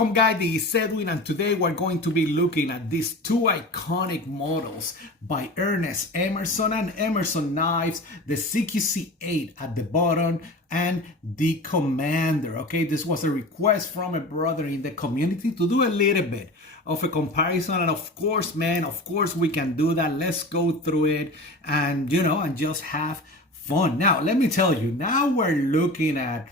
Welcome guys, this is Edwin, and today we're going to be looking at these two iconic models by Ernest Emerson and Emerson knives, the CQC-8 at the bottom and the Commander. Okay, this was a request from a brother in the community to do a little bit of a comparison, and of course, man, we can do that. Let's go through it and and just have fun. Now, let me tell you, now we're looking at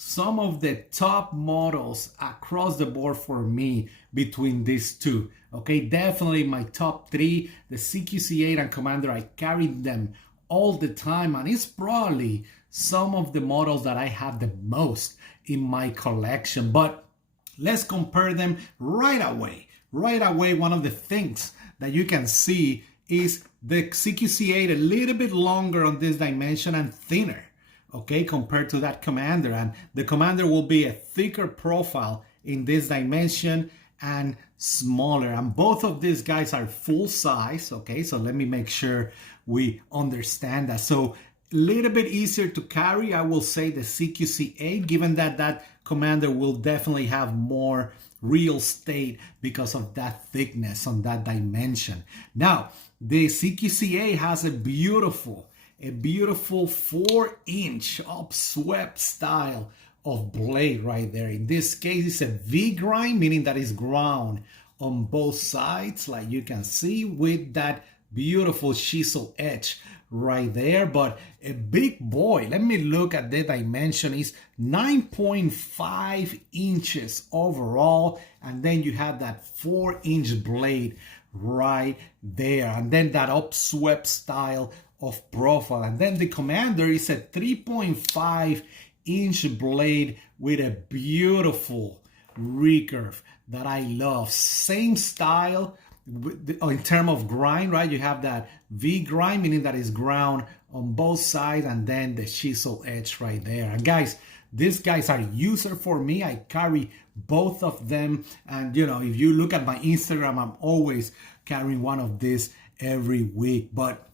some of the top models across the board for me between these two. Okay, definitely my top three, the CQC-8 and Commander. I carried them all the time, and it's probably some of the models that I have the most in my collection. But let's compare them right away. One of the things that you can see is the CQC-8 a little bit longer on this dimension and thinner, okay, compared to that Commander. And the Commander will be a thicker profile in this dimension and smaller. And both of these guys are full size, okay? So let me make sure we understand that. So a little bit easier to carry, I will say, the CQC-8, given that that Commander will definitely have more real estate because of that thickness on that dimension. Now, the CQC-8 has a beautiful 4-inch upswept style of blade right there. In this case, it's a V grind, meaning that it's ground on both sides, like you can see, with that beautiful chisel edge right there. But a big boy, let me look at the dimension, is 9.5 inches overall, and then you have that 4-inch blade right there, and then that upswept style of profile. And then the Commander is a 3.5-inch blade with a beautiful recurve that I love. Same style in terms of grind, right? You have that V grind, meaning that is ground on both sides, and then the chisel edge right there. And guys, these guys are user for me. I carry both of them, and if you look at my Instagram, I'm always carrying one of these every week. But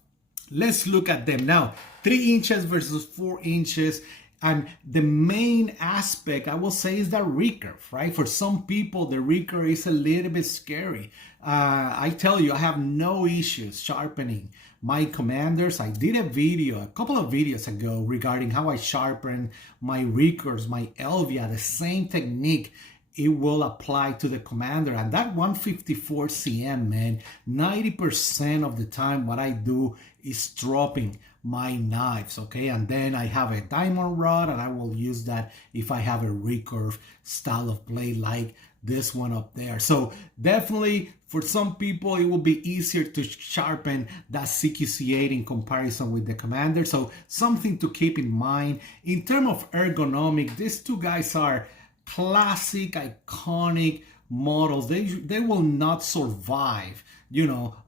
let's look at them now. 3 inches versus 4 inches. And the main aspect, I will say, is the recurve, right? For some people, the recurve is a little bit scary. I tell you, I have no issues sharpening my Commanders. I did a couple of videos ago regarding how I sharpen my recurves, my Elvia, the same technique it will apply to the Commander. And that 154 cm, man, 90% of the time what I do is dropping my knives, okay? And then I have a diamond rod, and I will use that if I have a recurve style of blade like this one up there. So definitely for some people it will be easier to sharpen that CQC-8 in comparison with the Commander. So something to keep in mind. In terms of ergonomic, these two guys are classic, iconic models. They will not survive,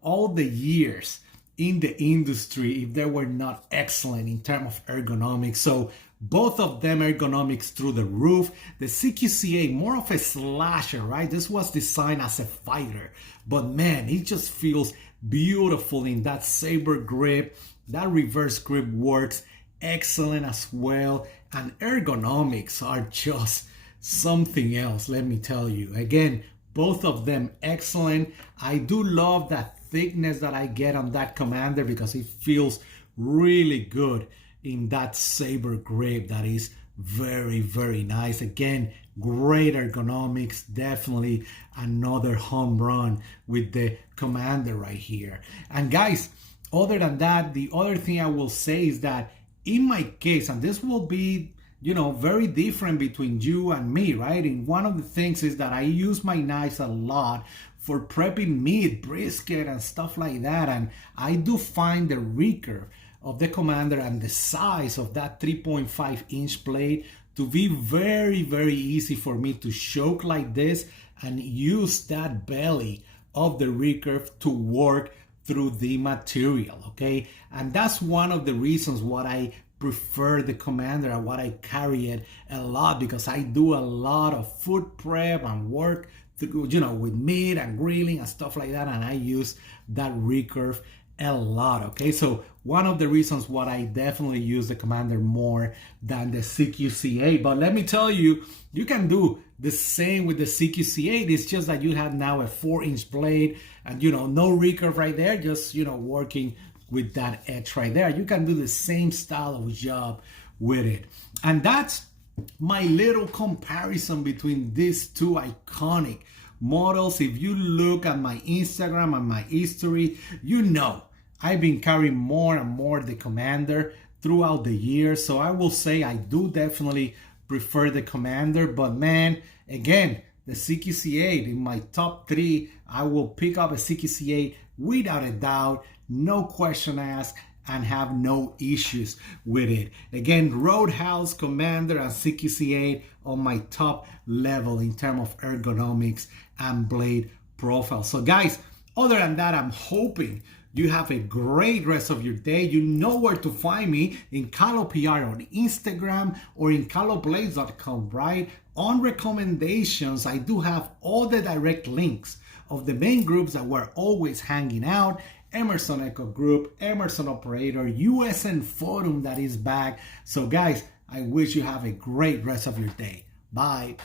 all the years in the industry if they were not excellent in terms of ergonomics. So both of them ergonomics through the roof. The CQC-8, more of a slasher, right? This was designed as a fighter, but man, it just feels beautiful in that saber grip. That reverse grip works excellent as well, and ergonomics are just something else, let me tell you. Again, both of them excellent. I do love that thickness that I get on that Commander because it feels really good in that saber grip. That is very, very nice. Again, great ergonomics. Definitely another home run with the Commander right here. And guys, other than that, the other thing I will say is that in my case, and this will be very different between you and me, right? And one of the things is that I use my knives a lot for prepping meat, brisket, and stuff like that. And I do find the recurve of the Commander and the size of that 3.5-inch blade to be very, very easy for me to choke like this and use that belly of the recurve to work through the material, okay? And that's one of the reasons why I prefer the Commander and why I carry it a lot, because I do a lot of food prep and work with meat and grilling and stuff like that, and I use that recurve a lot. Okay, so one of the reasons why I definitely use the Commander more than the CQC-8, but let me tell you, you can do the same with the CQC-8. It's just that you have now a 4-inch blade and no recurve right there, just working with that edge right there. You can do the same style of job with it. And that's my little comparison between these two iconic models. If you look at my Instagram and my history, I've been carrying more and more the Commander throughout the years. So I will say I do definitely prefer the Commander, but man, again, the CQC-8 in my top 3, I will pick up a CQC-8 without a doubt, no question asked, and have no issues with it. Again, Roadhouse, Commander, and CQC-8 on my top level in terms of ergonomics and blade profile. So guys, other than that, I'm hoping you have a great rest of your day. You know where to find me in CaloPR on Instagram or in caloblades.com, right? On recommendations, I do have all the direct links of the main groups that we're always hanging out. Emerson Echo Group, Emerson Operator, USN Forum that is back. So guys, I wish you have a great rest of your day. Bye.